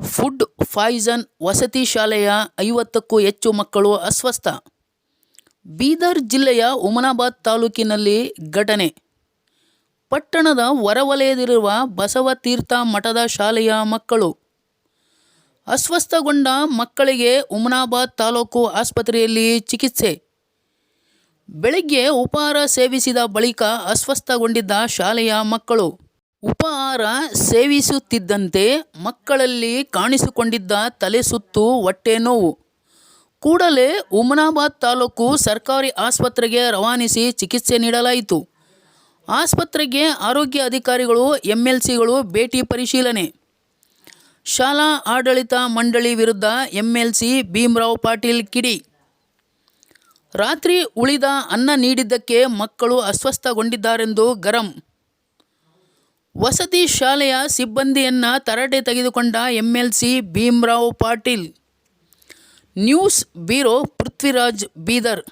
Food poison, ವಸತಿ ಶಾಲೆಯ 50ಕ್ಕೂ ಹೆಚ್ಚು ಮಕ್ಕಳು ಅಸ್ವಸ್ಥ. ಬೀದರ್ ಜಿಲ್ಲೆಯ ಹುಮನಾಬಾದ್ ತಾಲೂಕಿನಲ್ಲಿ ಘಟನೆ. ಪಟ್ಟಣದ ಹೊರವಲಯದಲ್ಲಿರುವ ಬಸವತೀರ್ಥ ಮಠದ ಶಾಲೆಯ ಮಕ್ಕಳು. ಅಸ್ವಸ್ಥಗೊಂಡ ಮಕ್ಕಳಿಗೆ ಹುಮನಾಬಾದ್ ತಾಲೂಕು ಆಸ್ಪತ್ರೆಯಲ್ಲಿ ಚಿಕಿತ್ಸೆ. ಬೆಳಗ್ಗೆ ಉಪಹಾರ ಸೇವಿಸಿದ ಬಳಿಕ ಅಸ್ವಸ್ಥಗೊಂಡಿದ್ದ ಶಾಲೆಯ ಮಕ್ಕಳು. ಉಪಹಾರ ಸೇವಿಸುತ್ತಿದ್ದಂತೆ ಮಕ್ಕಳಲ್ಲಿ ಕಾಣಿಸಿಕೊಂಡಿದ್ದ ತಲೆ ಸುತ್ತು, ಹೊಟ್ಟೆ ನೋವು. ಕೂಡಲೇ ಹುಮನಾಬಾದ್ ತಾಲೂಕು ಸರ್ಕಾರಿ ಆಸ್ಪತ್ರೆಗೆ ರವಾನಿಸಿ ಚಿಕಿತ್ಸೆ ನೀಡಲಾಯಿತು. ಆಸ್ಪತ್ರೆಗೆ ಆರೋಗ್ಯ ಅಧಿಕಾರಿಗಳು, ಎಂಎಲ್ಸಿಗಳು ಭೇಟಿ ಪರಿಶೀಲನೆ. ಶಾಲಾ ಆಡಳಿತ ಮಂಡಳಿ ವಿರುದ್ಧ ಎಂಎಲ್ಸಿ ಭೀಮರಾವ್ ಪಾಟೀಲ್ ಕಿಡಿ. ರಾತ್ರಿ ಉಳಿದ ಅನ್ನ ನೀಡಿದ್ದಕ್ಕೆ ಮಕ್ಕಳು ಅಸ್ವಸ್ಥಗೊಂಡಿದ್ದಾರೆಂದು ಗರಂ. ವಸತಿ ಶಾಲೆಯ ಸಿಬ್ಬಂದಿಯನ್ನು ತರಾಟೆ ತೆಗೆದುಕೊಂಡ MLC Bhimrao Patil. News bureau, Prithviraj, Bidar.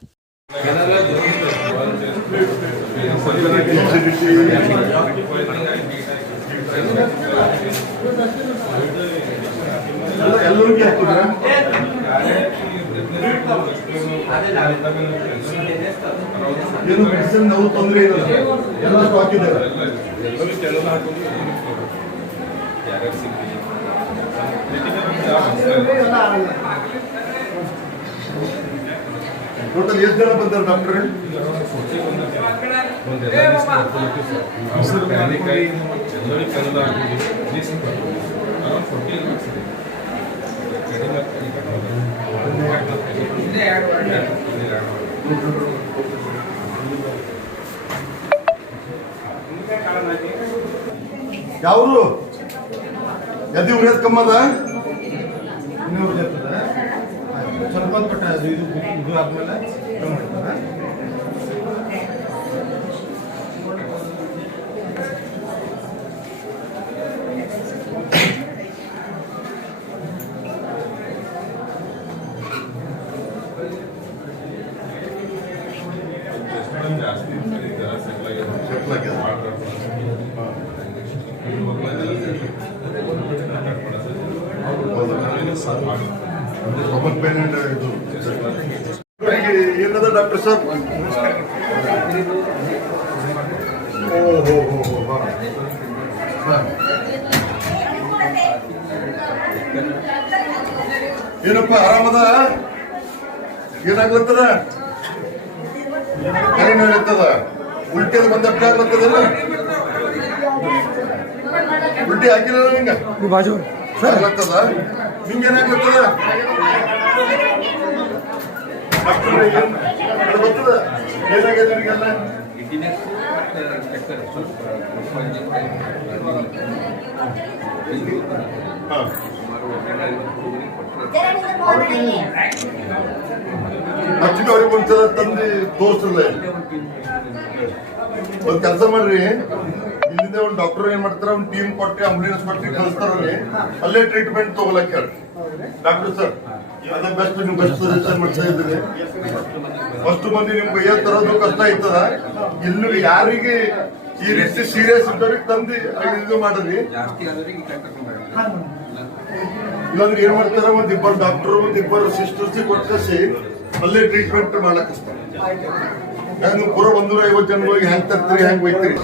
ಏನು ಮೆಡಿಸಿನ್ ನಾವು ತೊಂದರೆ ಇಲ್ಲ, ಎಲ್ಲ ಸ್ಟಾಕ್ ಇದೆ. ಟೋಟಲ್ ಎಷ್ಟು ಜನ ಬಂದಾರೆ ಡಾಕ್ಟರ್? ಯಾವ್ರು ಎದ್ದು ಉರಿಯೋದು ಕಮ್ಮದ ಸ್ವಲ್ಪ ಪಟ್ಟ ಇದು ಆದ್ಮೇಲೆ ಏನದ ಡಾಕ್ಟರ್ ಸರ್? ಏನಪ್ಪ ಆರಾಮದ? ಏನಾಗ್ಲತ್ತದ? ಕೈ ನೋಡ್ತದ? ಉಲ್ಟಿ ಅದು ಬಂದಪ್ಪ ಆಗ್ಲತ್ತದಲ್ಲ? ಉಲ್ಟಿ ಹಾಕಿಲ್ಲ ನಿಂಗ ಆಗ್ಲತ್ತದ? ನಿಂಗೇನಾಗ್ಲತ್ತದ? ಗೊತ್ತದ ಏನಾಗಿದೆ ನಿಮಗೆಲ್ಲ? ಹಚ್ಚಿಗೆ ಅವ್ರಿಗೆ ಒಂದ್ಸಲ ತಂದು ತೋರಿಸ್ರಲ್ಲ. ಒಂದ್ ಕೆಲಸ ಮಾಡ್ರಿ, ಇಲ್ಲಿಂದ ಒಂದು ಡಾಕ್ಟರ್ ಏನ್ ಮಾಡ್ತಾರ, ಒಂದು ಟೀಮ್ ಕೊಟ್ಟು ಆಂಬುಲೆನ್ಸ್ ಕೊಟ್ಟು ಕಳಿಸ್ತಾರಲ್ಲಿ, ಅಲ್ಲೇ ಟ್ರೀಟ್ಮೆಂಟ್ ತಗೊಳಕ್ ಹೇಳಿ. ಡಾಕ್ಟರ್ ಸರ್ ಅದೇ ಬೆಸ್ಟ್, ನೀವು ಬೆಸ್ಟ್ ಸಜೆಷನ್ ಮಾಡ್ತಾ ಇದ್ದೀರಿ. ಅಷ್ಟು ಮಂದಿ ನಿಮ್ಗೆ ಏನ್ ತರೋದು ಕಷ್ಟ ಆಯ್ತದ. ಇಲ್ಲೂ ಯಾರಿಗೆ ಈ ರೀತಿ ಸೀರಿಯಸ್ ಇದ್ದವ್ರಿಗೆ ತಂದು ಇದು ಮಾಡಿದ್ರಿ. ಇಲ್ಲಾಂದ್ರೆ ಏನ್ ಮಾಡ್ತಾರ, ಒಂದಿಬ್ಬರು ಡಾಕ್ಟರ್, ಒಂದಿಬ್ಬರು ಸಿಸ್ಟರ್ಸ್ ಕೊಟ್ಟಿಸಿ ಅಲ್ಲೇ ಟ್ರೀಟ್ಮೆಂಟ್ ಮಾಡಕ್ ನೀವು ಪೂರ 150 ಜನಗಳಿಗೆ ಹೆಂಗ್ ತರ್ತೀರಿ, ಹೆಂಗ್ ಒಯ್ತೀರಿ,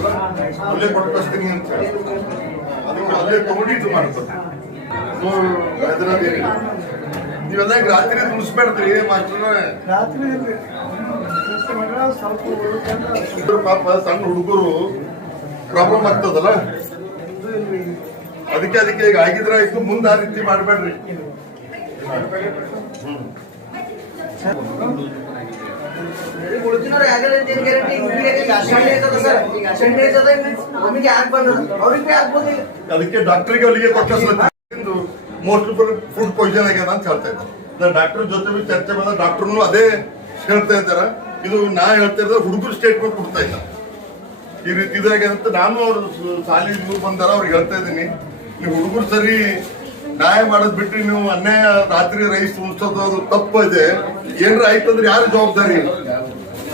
ಅಲ್ಲೇ ಕೊಟ್ಟು ಕಳಿಸ್ತೀನಿ ಅಂತ ಹೇಳಿ ಅದಕ್ಕೆ ಅಲ್ಲೇ ತಗೊಂಡು ಇದು ಮಾಡ್ತಾರೆ. ಅದ್ರದ್ದೇನಿಲ್ಲ. ನೀವೆಲ್ಲ ರಾತ್ರಿ ಮುಗಿಸ್ಬೇಡ್ತೀರಿ ಮಾಸ್ಟರ್. ಪಾಪ ಸಣ್ಣ ಹುಡುಗರು ಪ್ರಾಬ್ಲಮ್ ಆಗ್ತದಲ್ಲ, ಅದಕ್ಕೆ ಈಗ ಆಗಿದ್ರೆ ಆಯ್ತು. ಮುಂದೆ ಆ ರೀತಿ ಮಾಡ್ಬೇಡ್ರಿ. ಅದಕ್ಕೆ ಡಾಕ್ಟರ್ಗೆ ಅಲ್ಲಿಗೆ ಕೊಟ್ಟಿಸ್ಲತ್ತ ಮೋಸ್ಟ್ ಫುಡ್ ಪಾಯ್ಸನ್ ಆಗ್ಯದ ಅಂತ ಹೇಳ್ತಾ ಇದ್ದಾರೆ. ಡಾಕ್ಟರ್ ಜೊತೆ ಚರ್ಚೆ ಬಂದ ಡಾಕ್ಟರ್ನು ಅದೇ ಹೇಳ್ತಾ ಇದ್ದಾರ. ಇದು ನಾ ಹೇಳ್ತಾ ಇದ್ದ ಹುಡುಗರು ಸ್ಟೇಟ್ಮೆಂಟ್ ಕೊಡ್ತಾ ಇಲ್ಲ ಈ ರೀತಿ ಇದಾಗ್ಯದ ಅಂತ. ನಾನು ಅವ್ರು ಶಾಲೆ ಬಂದಾರ ಅವ್ರಿಗೆ ಹೇಳ್ತಾ ಇದ್ದೀನಿ, ನೀವು ಹುಡುಗರು ಸರಿ ನ್ಯಾಯ ಮಾಡೋದ್ ಬಿಟ್ರಿ ನೀವು ಅನ್ಯಾಯ ರಾತ್ರಿ ರೈಸ್ ಉಳಿಸೋದು ಅದು ತಪ್ಪು ಇದೆ. ಏನ್ರ ಆಯ್ತಂದ್ರೆ ಯಾರು ಜವಾಬ್ದಾರಿ?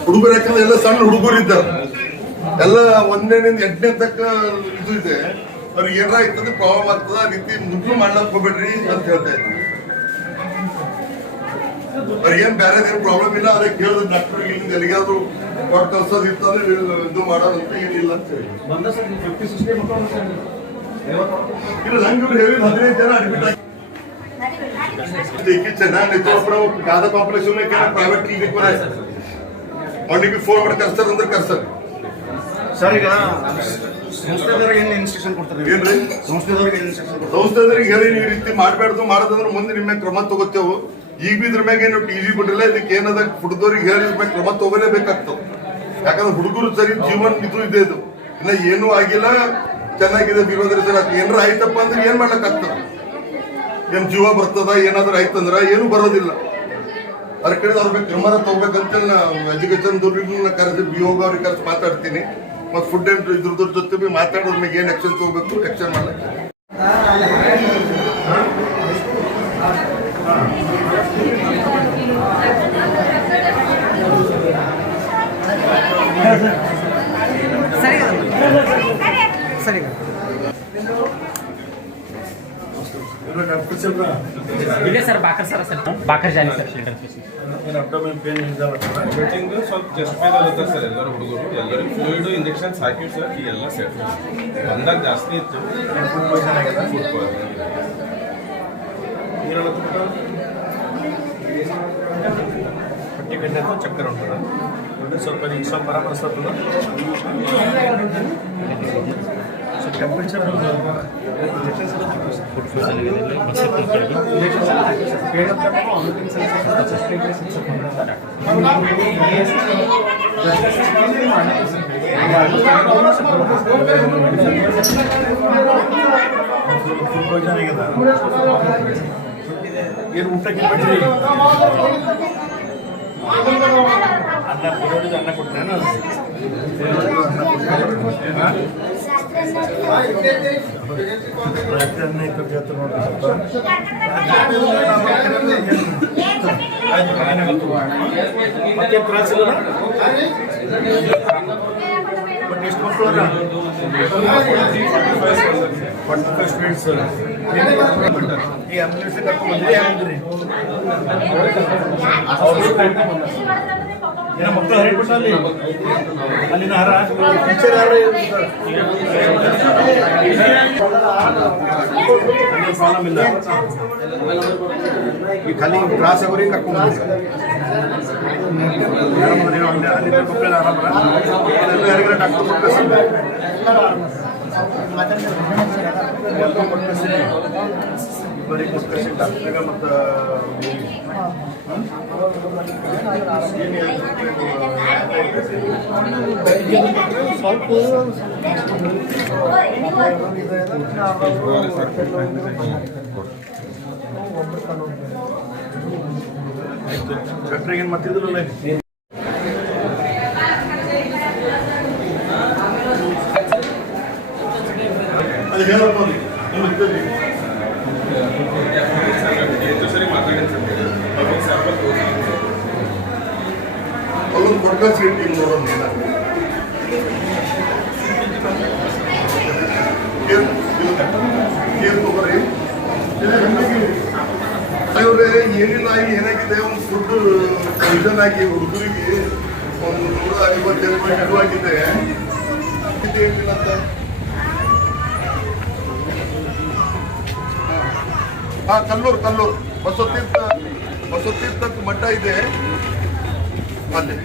ಹುಡುಗರು ಯಾಕಂದ್ರೆ ಎಲ್ಲ ಸಣ್ಣ ಹುಡುಗರು ಇದ್ದಾರೆ, ಎಲ್ಲ 1ನೇನಿಂದ 8ನೇ ತಕ್ಕ ಇದು ಇದೆ. ಅವ್ರಿಗೆ ಏನಾರ ಆಯ್ತದ ಪ್ರಾಬ್ಲಮ್ ಆಗ್ತದ ಆ ರೀತಿ ಮುಂದೆ ಮಾಡ್ಲಕ್ ಹೋಗ್ಬೇಡ್ರಿ ಅಂತ ಹೇಳ್ತಾ ಇದ್ದೀನಿ. ಅವ್ರಿಗೇನ್ ಬೇರೆ ಏನು ಪ್ರಾಬ್ಲಮ್ ಇಲ್ಲ, ಅವ್ರಿಗೆ ಕೇಳಿದ್ರೆ ಡಾಕ್ಟರ್ ಇಲ್ಲಿಂದ ಎಲ್ಲಿಗಾದ್ರು ಕೊಟ್ಟು ಕಳ್ಸೋದು ಇರ್ತಂದ್ರೆ ಇದು ಮಾಡೋದಂತ ಏನಿಲ್ಲ ಅಂತ ಹೇಳಿ ಇಲ್ಲ. ನಂಗೆ ಇವ್ರು ಹೇಳಿದ 15 ಜನ ಅಡ್ಮಿಟ್ ಆಗಿ ಚೆನ್ನಾಗಿ ನಿಂತು ಗಾದ ಕಾಂಪ್ಲೆಕ್ಸ್ ಪ್ರೈವೇಟ್ ಕ್ಲಿನಿಕ್ ಅವನಿಗೆ ಫೋನ್ ಮಾಡಿ ಕರ್ಸ್ತಾರ ಅಂದ್ರೆ ಕರ್ಸ್ತಾರೆ. ಸರ್ ಈಗ ಸಂಸ್ಥೆದವ್ರಿಗೆ ಏನು ಇನ್ಸ್ಟ್ರಕ್ಷನ್ ಕೊಡ್ತಾರೆ? ಏನ್ರಿ ಸಂಸ್ಥೆದವ್ರಿಗೆ ಏನು ಇನ್ಸ್ಟ್ರಕ್ಷನ್ ಕೊಡ್ತಾರೆ? ಸಂಸ್ಥೆದವ್ರಿಗೆ ಹೇಳಿ ಈ ರೀತಿ ಮಾಡಬಾರ್ದು, ಮಾಡೋದಂದ್ರೆ ಮುಂದೆ ನಿಮ್ಮ ಕ್ರಮ ತಗೋತೇವು. ಈಗ ಇದ್ರ ಮ್ಯಾಗ ಏನು ಟಿವಿ ಬಿಟ್ಟಿಲ್ಲ, ಇದಕ್ಕೆ ಏನದ ಹುಡುಗರಿಗೆ ಹೇಳಿ ಇದ್ರ ಮ್ಯಾಗ ಕ್ರಮ ತಗೋಲೇಬೇಕಾಗ್ತದೆ. ಯಾಕಂದ್ರೆ ಹುಡುಗರು ಸರಿ ಜೀವನ ಇದು ಇದೆ, ಇದು ಇನ್ನ ಏನೂ ಆಗಿಲ್ಲ, ಚೆನ್ನಾಗಿದೆ ಬಿರೋದ್ರೆ ಸರ್. ಅದು ಏನಾರ ಆಯ್ತಪ್ಪ ಅಂದ್ರೆ ಏನ್ ಮಾಡ್ಲಕ್ ಆಗ್ತದೆ? ಏನ್ ಜೀವ ಬರ್ತದ? ಏನಾದ್ರು ಆಯ್ತಂದ್ರ ಏನು ಬರೋದಿಲ್ಲ. ಅದ್ರ ಕಡೆ ಅವ್ರ ಬಗ್ಗೆ ಕ್ರಮ ತಗೋಬೇಕಂತ ಎಜುಕೇಶನ್ ದೂರಿಗೂ ಕರೆಸಿ ಯೋಗ ಅವ್ರಿಗೆ ಕರೆಸಿ ಮಾತಾಡ್ತೀನಿ. ಮತ್ತು ಫುಡ್ ಅಂಡ್ ಇದ್ರದ್ರ ಜೊತೆ ಬಿ ಮಾತಾಡೋದ್ರ ಮೇಲೆ ಏನು ಆಕ್ಷನ್ ತಗೋಬೇಕು ಆಕ್ಷನ್ ಮಾಡ್ಲಿಕ್ಕೆ. ಸರಿ ಇಲ್ಲೇ ಸರ್ ಬಾಕರ್ ಸರ್ ಬಾಕರ್ ಜಾನಿ ಸರ್ ಅಬ್ಡೋಮಿನ್ ಪೇನ್ ಮೀಟಿಂಗ್ ಸ್ವಲ್ಪ ಚೆಸ್ಟ್ ಪೇನ್ ಇರುತ್ತೆ ಸರ್. ಎಲ್ಲರೂ ಹುಡುಗರು ಎಲ್ಲರಿಗೂ ಫ್ಲೂಯಿಡ್ ಇಂಜೆಕ್ಷನ್ಸ್ ಹಾಕಿವಿ ಸರ್. ಈಗೆಲ್ಲ ಸೆಟ್ ಬಂದಾಗ ಜಾಸ್ತಿ ಇತ್ತು. ಫುಡ್ ಪಾಯ್ಸನ್ ಆಗಿದೆ. ಫುಡ್ ಪಾಯ್ಸನ್ ನೀರೆಲ್ಲ ತುಂಬ ಹೊಟ್ಟೆ ಕಣ್ಣೆ ಅಂತ ಚಕ್ಕರ್ ಉಂಟದ. ಸ್ವಲ್ಪ ಈಗ ಸ್ವಲ್ಪ ಬರಾಬರಿಸ್ತದ. ಟೆಂಪರೇಚರ್ ಫುಲ್ ಪಾಯ್ಸನ್ ಆಗ್ಯದ. ಏನು ಊಟಕ್ಕೆ ಬಿಡ್ರಿ? ಅನ್ನ ಕೊಡೋದು ಅನ್ನ ಕೊಟ್ಟೇನು? ಅನ್ನ ಇತ್ತು ನೋಡ್ರಿ. ಮತ್ತೆ ತ್ರಾಸ ಇಲ್ಲ. ಬಟ್ ಎಷ್ಟು ಮಕ್ಕಳು ಅಲ್ಲ 45 ಸ್ಟೂಡೆಂಟ್ಸ್. ಈ ಆಂಬುಲೆನ್ಸ್ ಕರ್ಕೊಂಡು ಬಂದ್ರಿ ಯಾರಿದ್ರಿ? ಏನೋ ಮಕ್ಕಳು ಹರಿಬಿಟ್ಟು ಅಲ್ಲಿನ ಹಾರ ಟೀಚರ್ ಯಾರು ಪ್ರಾಬ್ಲಮ್ ಇಲ್ಲ. ಈ ಖಾಲಿ ಕ್ಲಾಸ್ ಅವರಿಗೆ ಕರ್ಕೊಂಡು ಅಲ್ಲಿಂದ ಮಕ್ಕಳೆಲ್ಲ ಆರಾಮಲ್ಲ. ಯಾರಿಗಾರ ಡಾಕ್ಟರ್ ಕೊಟ್ಟು ಬರೀ ಡಿಸ್ಕಷನ್ ಡಾಕ್ಟರ್ಗ ಮತ್ತು ಡಾಕ್ಟ್ರಿಗೆ ಏನು ಮತ್ತಿದ್ರಲ್ಲ ಅದು ಹೇಳೋದು ಎಷ್ಟು ಸರಿ ಮಾತಾಡಿದ ಅಲ್ಲೊಂದು ಕೊಡ್ಕ ಸೀಟ್ ನೋಡೋದು. ಅವ್ರೆ ಏನಿಲ್ಲ ಆಗಿ ಏನಾಗಿದೆ, ಒಂದು ಫುಡ್ ಪಾಯ್ಸನ್ ಆಗಿ ಹುಡುಗರಿಗೆ ಒಂದು 152 ರೂಪಾಯಿ ಆಗಿದೆ. ಏನಿಲ್ಲ ಅಂತ ಕಲ್ಲೂರು ಬಸವತೀರ್ಥ ಮಠ ಇದೆ ಅಲ್ಲಿ.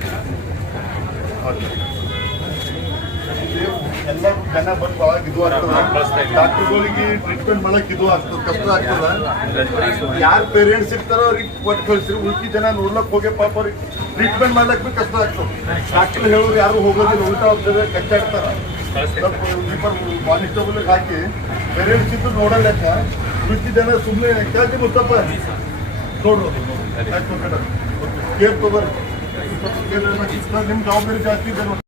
ಎಲ್ಲ ಜನ ಬಂದು ಭಾಳ ಇದು ಆಗ್ತದೆ. ಡಾಕ್ಟರ್ಗಳಿಗೆ ಟ್ರೀಟ್ಮೆಂಟ್ ಮಾಡಕ್ ಇದು ಆಗ್ತದೆ, ಕಷ್ಟ ಆಗ್ತದೆ. ಯಾರು ಪೇರೆಂಟ್ಸ್ ಇರ್ತಾರೋ ಅವ್ರಿಗೆ ಕೊಟ್ಟು ಕಳಿಸ್ರಿ. ಉಳ್ಕಿ ಜನ ನೋಡ್ಲಕ್ ಹೋಗಿ ಪಾಪ ಅವ್ರಿಗೆ ಟ್ರೀಟ್ಮೆಂಟ್ ಮಾಡ್ಲಕ್ ಬಿ ಕಷ್ಟ ಆಗ್ತದೆ. ಡಾಕ್ಟರ್ ಹೇಳೋರು ಯಾರು ಹೋಗೋದಿಲ್ಲ, ಉಲ್ಟಾ ಹೋಗ್ತದೆ, ಕಚ್ಚಾಡ್ತಾರ. ಕಾನ್ಸ್ಟೇಬಲ್ ಹಾಕಿ ಪೇರೆಂಟ್ಸ್ ಇದ್ದು ನೋಡಲೆಕ್ಕ ಉಳ್ಕಿ ಜನ ಸುಮ್ಮನೆ ಕೇಳ್ತಿ ಮುತ್ತಪ್ಪ ನೋಡ್ಬೋದು. ಕೇರ್ ತಗೋರಿ, ನಿಮ್ಮ ಜವಾಬ್ದಾರಿ ಜಾಸ್ತಿ ಇದೆ ನೋಡಿ.